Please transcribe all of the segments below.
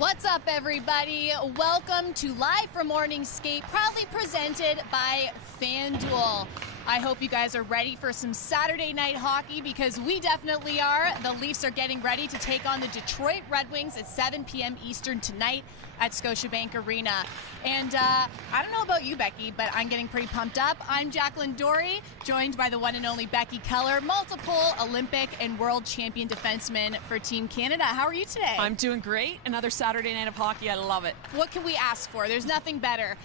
What's up, everybody? Welcome to Live from Morning Skate, proudly presented by FanDuel. I hope you guys are ready for some Saturday night hockey because we definitely are. The Leafs are getting ready to take on the Detroit Red Wings at 7 p.m. Eastern tonight at Scotiabank Arena. And I don't know about you, Becky, but I'm getting pretty pumped up. I'm Jacqueline Doorey, joined by the one and only Becky Kellar, multiple Olympic and world champion defenseman for Team Canada. How are you today? I'm doing great. Another Saturday night of hockey. I love it. What can we ask for? There's nothing better.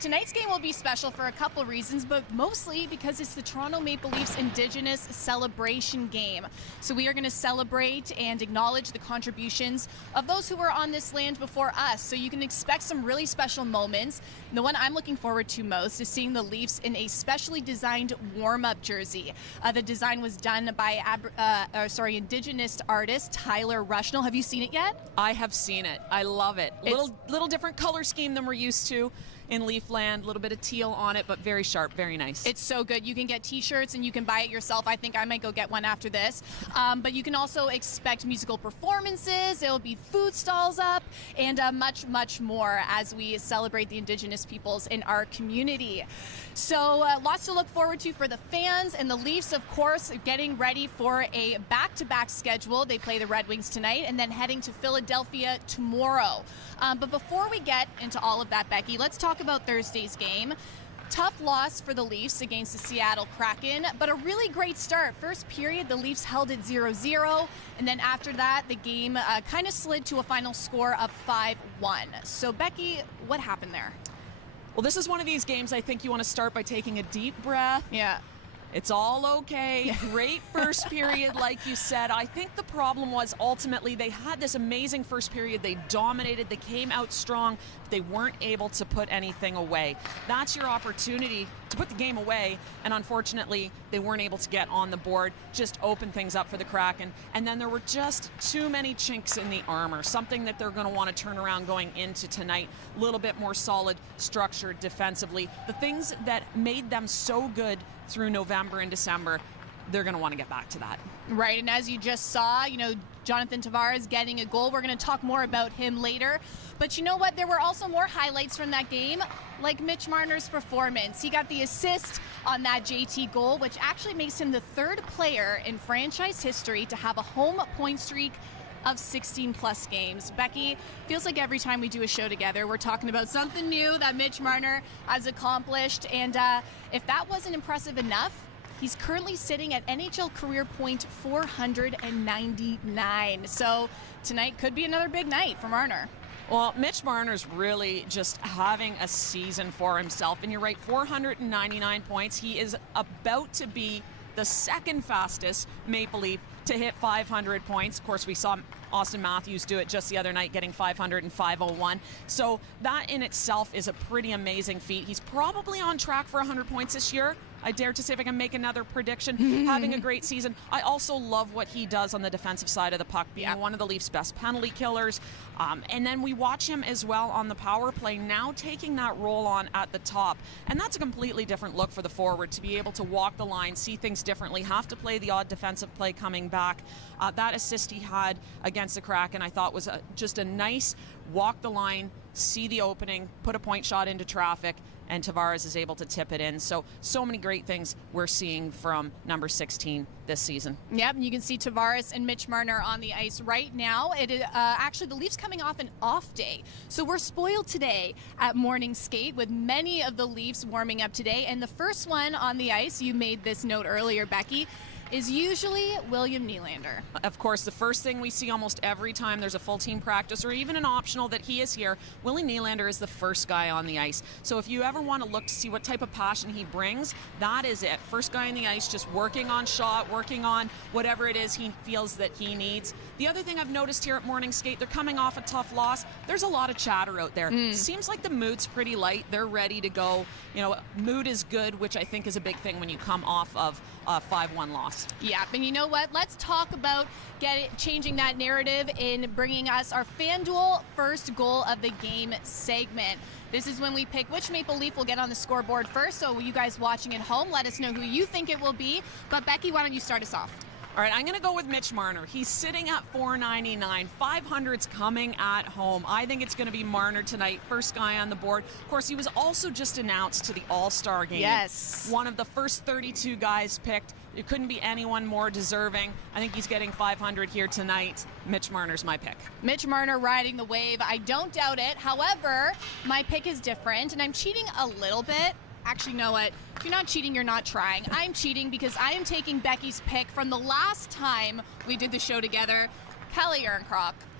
Tonight's game will be special for a couple of reasons, but mostly because it's the Toronto Maple Leafs Indigenous Celebration Game. So we are going to celebrate and acknowledge the contributions of those who were on this land before us. So you can expect some really special moments. And the one I'm looking forward to most is seeing the Leafs in a specially designed warm-up jersey. The design was done by Indigenous artist Tyler Rushnell. Have you seen it yet? I have seen it. I love it. Little different color scheme than we're used to in Leafland. A little bit of teal on it, but very sharp, very nice. It's so good. You can get t-shirts and you can buy it yourself. I think I might go get one after this. But you can also expect musical performances. There will be food stalls up and much, much more as we celebrate the Indigenous peoples in our community. So lots to look forward to for the fans, and the Leafs, of course, getting ready for a back-to-back schedule. They play the Red Wings tonight and then heading to Philadelphia tomorrow. But before we get into all of that, Becky, let's talk about Thursday's game. Tough loss for the Leafs against the Seattle Kraken, but a really great start. First period, the Leafs held it 0-0, and then after that, the game kind of slid to a final score of 5-1. So, Becky, what happened there? Well, this is one of these games I think you want to start by taking a deep breath. Yeah. It's all okay. Great first period, like you said. I think the problem was ultimately they had this amazing first period. They dominated. They came out strong. But they weren't able to put anything away. That's your opportunity to put the game away. And unfortunately, they weren't able to get on the board, just open things up for the Kraken. And then there were just too many chinks in the armor, something that they're going to want to turn around going into tonight. A little bit more solid, structured defensively. The things that made them so good through November and December, they're going to want to get back to that. Right, and as you just saw, Jonathan Tavares getting a goal. We're going to talk more about him later. But you know what? There were also more highlights from that game, like Mitch Marner's performance. He got the assist on that JT goal, which actually makes him the third player in franchise history to have a home point streak of 16-plus games. Becky, feels like every time we do a show together, we're talking about something new that Mitch Marner has accomplished. And if that wasn't impressive enough, he's currently sitting at NHL career point 499. So tonight could be another big night for Marner. Well, Mitch Marner's really just having a season for himself. And you're right, 499 points. He is about to be the second fastest Maple Leaf to hit 500 points. Of course, we saw Austin Matthews do it just the other night, getting 500 and 501. So that in itself is a pretty amazing feat. He's probably on track for 100 points this year. I dare to say if I can make another prediction. Having a great season. I also love what he does on the defensive side of the puck, being one of the Leafs' best penalty killers. And then we watch him as well on the power play, now taking that role on at the top. And that's a completely different look for the forward, to be able to walk the line, see things differently, have to play the odd defensive play coming back. That assist he had against the Kraken, I thought was just a nice walk the line, see the opening, put a point shot into traffic, and Tavares is able to tip it in. So many great things we're seeing from number 16 this season. Yep, and you can see Tavares and Mitch Marner on the ice right now. It is actually the Leafs coming off an off day. So we're spoiled today at morning skate with many of the Leafs warming up today. And the first one on the ice, you made this note earlier, Becky, is usually William Nylander. Of course, the first thing we see almost every time there's a full team practice or even an optional that he is here, Willie Nylander is the first guy on the ice. So if you ever want to look to see what type of passion he brings, that is it. First guy on the ice, just working on shot, working on whatever it is he feels that he needs. The other thing I've noticed here at morning skate, they're coming off a tough loss. There's a lot of chatter out there. Seems like the mood's pretty light. They're ready to go. Mood is good, which I think is a big thing when you come off of a 5-1 loss. Yeah, and you know what? Let's talk about changing that narrative in bringing us our FanDuel first goal of the game segment. This is when we pick which Maple Leaf will get on the scoreboard first. So you guys watching at home, let us know who you think it will be. But Becky, why don't you start us off? All right, I'm going to go with Mitch Marner. He's sitting at $4.99. 500's coming at home. I think it's going to be Marner tonight, first guy on the board. Of course, he was also just announced to the All-Star game. Yes. One of the first 32 guys picked. It couldn't be anyone more deserving. I think he's getting 500 here tonight. Mitch Marner's my pick. Mitch Marner riding the wave. I don't doubt it. However, my pick is different, and I'm cheating a little bit. Actually, you know what? If you're not cheating, you're not trying. I'm cheating because I am taking Becky's pick from the last time we did the show together, Kellar.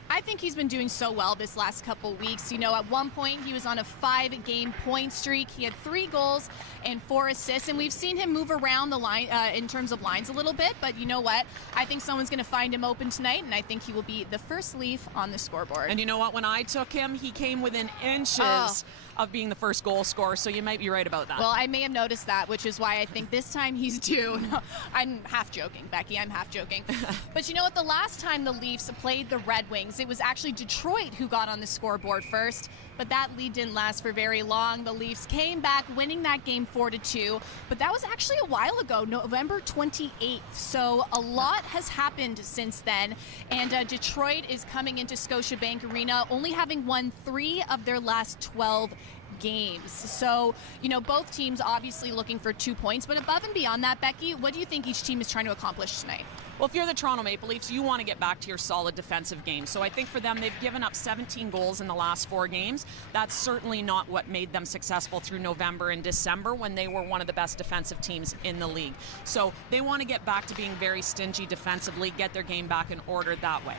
I think he's been doing so well this last couple weeks. You know, at one point he was on a 5-game point streak. He had 3 goals and 4 assists, and we've seen him move around the line in terms of lines a little bit. But you know what? I think someone's going to find him open tonight, and I think he will be the first Leaf on the scoreboard. And you know what? When I took him, he came within inches of being the first goal scorer, so you might be right about that. Well, I may have noticed that, which is why I think this time he's due. No, I'm half joking, Becky. I'm half joking. But you know what? The last time the Leafs played the Red Wings, it was actually Detroit who got on the scoreboard first, but that lead didn't last for very long. The Leafs came back, winning that game 4-2, but that was actually a while ago, November 28th. So a lot has happened since then, and Detroit is coming into Scotiabank Arena only having won 3 of their last 12 games. So, you know, both teams obviously looking for 2 points, but above and beyond that, Becky, what do you think each team is trying to accomplish tonight? Well, if you're the Toronto Maple Leafs, you want to get back to your solid defensive game. So I think for them, they've given up 17 goals in the last 4 games. That's certainly not what made them successful through November and December when they were one of the best defensive teams in the league. So they want to get back to being very stingy defensively, get their game back in order that way.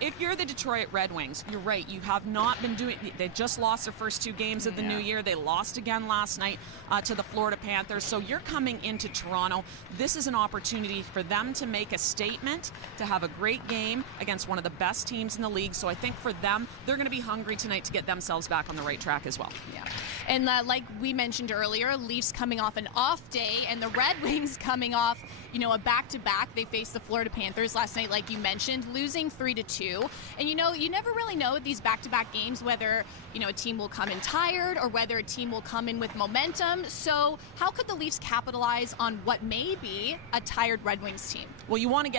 If you're the Detroit Red Wings, you're right. You have not been doing. They just lost their first 2 games of the new year. They lost again last night to the Florida Panthers. So you're coming into Toronto. This is an opportunity for them to make a statement, to have a great game against one of the best teams in the league. So I think for them, they're going to be hungry tonight to get themselves back on the right track as well. Yeah. And like we mentioned earlier, Leafs coming off an off day, and the Red Wings coming off, you know, a back-to-back. They faced the Florida Panthers last night, like you mentioned, losing 3-2. And you know, you never really know with these back-to-back games whether, you know, a team will come in tired or whether a team will come in with momentum. So how could the Leafs capitalize on what may be a tired Red Wings team? Well, you want to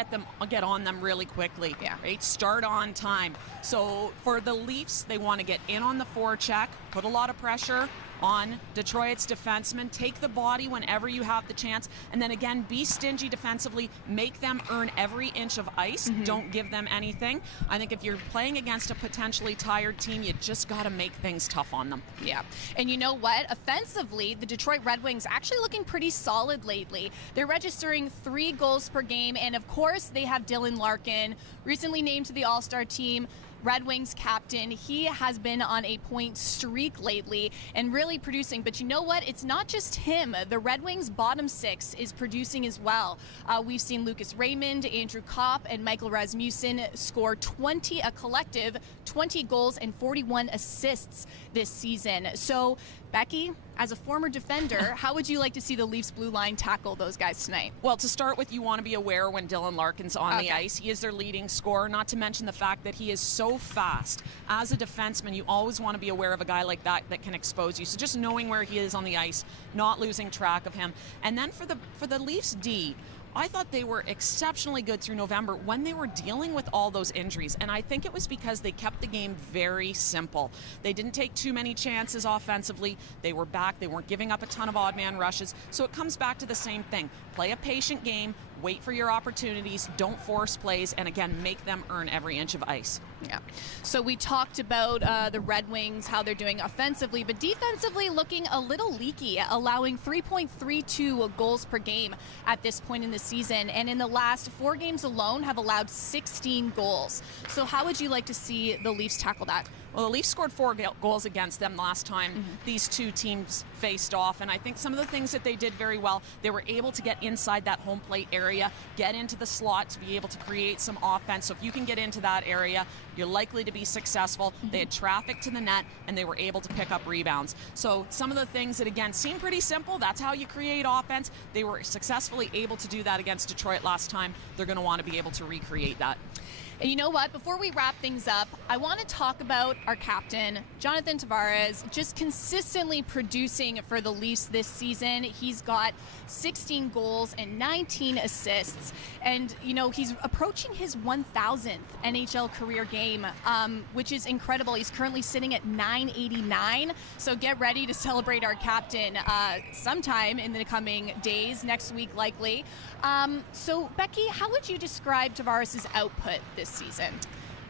get on them really quickly. Yeah. Right? Start on time. So for the Leafs, they want to get in on the forecheck, put a lot of pressure on Detroit's defensemen, take the body whenever you have the chance, and then again, be stingy defensively, make them earn every inch of ice, don't give them anything. I think if you're playing against a potentially tired team, you just got to make things tough on them. Yeah, and you know what? Offensively, the Detroit Red Wings actually looking pretty solid lately. They're registering 3 goals per game, and of course, they have Dylan Larkin, recently named to the All-Star team, Red Wings captain. He has been on a point streak lately and really producing. But you know what? It's not just him. The Red Wings bottom 6 is producing as well. We've seen Lucas Raymond, Andrew Kopp, and Michael Rasmussen score a collective 20 goals and 41 assists this season. So, Becky, as a former defender, how would you like to see the Leafs blue line tackle those guys tonight? Well, to start with, you want to be aware when Dylan Larkin's on the ice. He is their leading scorer, not to mention the fact that he is so fast. As a defenseman, you always want to be aware of a guy like that that can expose you. So just knowing where he is on the ice, not losing track of him. And then for the Leafs D, I thought they were exceptionally good through November when they were dealing with all those injuries. And I think it was because they kept the game very simple. They didn't take too many chances offensively. They were back. They weren't giving up a ton of odd man rushes. So it comes back to the same thing. Play a patient game. Wait for your opportunities. Don't force plays. And again, make them earn every inch of ice. Yeah. So we talked about the Red Wings, how they're doing offensively, but defensively looking a little leaky, allowing 3.32 goals per game at this point in the season. And in the last 4 games alone have allowed 16 goals. So how would you like to see the Leafs tackle that? Well, the Leafs scored 4 goals against them last time these 2 teams faced off, and I think some of the things that they did very well, they were able to get inside that home plate area, get into the slot to be able to create some offense. So if you can get into that area, you're likely to be successful. They had traffic to the net, and they were able to pick up rebounds. So some of the things that, again, seem pretty simple, that's how you create offense. They were successfully able to do that against Detroit last time. They're going to want to be able to recreate that. And you know what? Before we wrap things up, I want to talk about our captain, Jonathan Tavares, just consistently producing for the Leafs this season. He's got 16 goals and 19 assists. And, you know, he's approaching his 1,000th NHL career game, which is incredible. He's currently sitting at 989. So get ready to celebrate our captain sometime in the coming days, next week likely. So, Becky, how would you describe Tavares' output this season?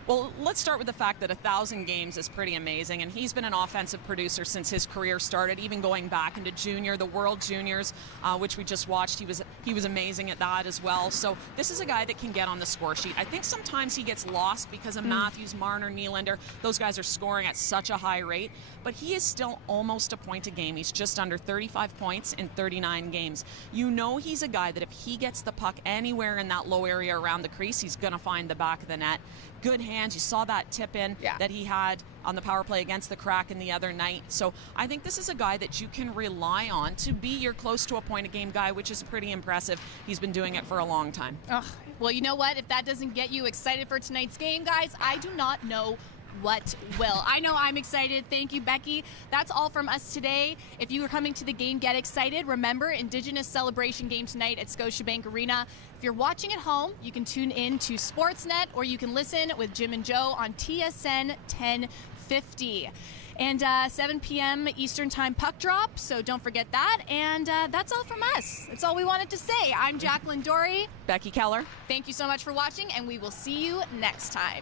Well, let's start with the fact that 1,000 games is pretty amazing, and he's been an offensive producer since his career started, even going back into junior, the World Juniors, which we just watched. He was amazing at that as well. So this is a guy that can get on the score sheet. I think sometimes he gets lost because of Matthews, Marner, Nylander. Those guys are scoring at such a high rate, but he is still almost a point a game. He's just under 35 points in 39 games. You know he's a guy that if he gets the puck anywhere in that low area around the crease, he's going to find the back of the net. Good hands. You saw that tip in that he had on the power play against the Kraken the other night. So I think this is a guy that you can rely on to be your close to a point a game guy, which is pretty impressive. He's been doing it for a long time. Well, you know what? If that doesn't get you excited for tonight's game, guys, I do not know what will. I know I'm excited. Thank you, Becky. That's all from us today. If you are coming to the game, get excited. Remember, Indigenous Celebration game tonight at Scotiabank Arena. If you're watching at home, you can tune in to Sportsnet, or you can listen with Jim and Joe on TSN 1050. And 7 p.m. Eastern Time puck drop, so don't forget that. And that's all from us. That's all we wanted to say. I'm Jacqueline Doorey. Becky Kellar. Thank you so much for watching, and we will see you next time.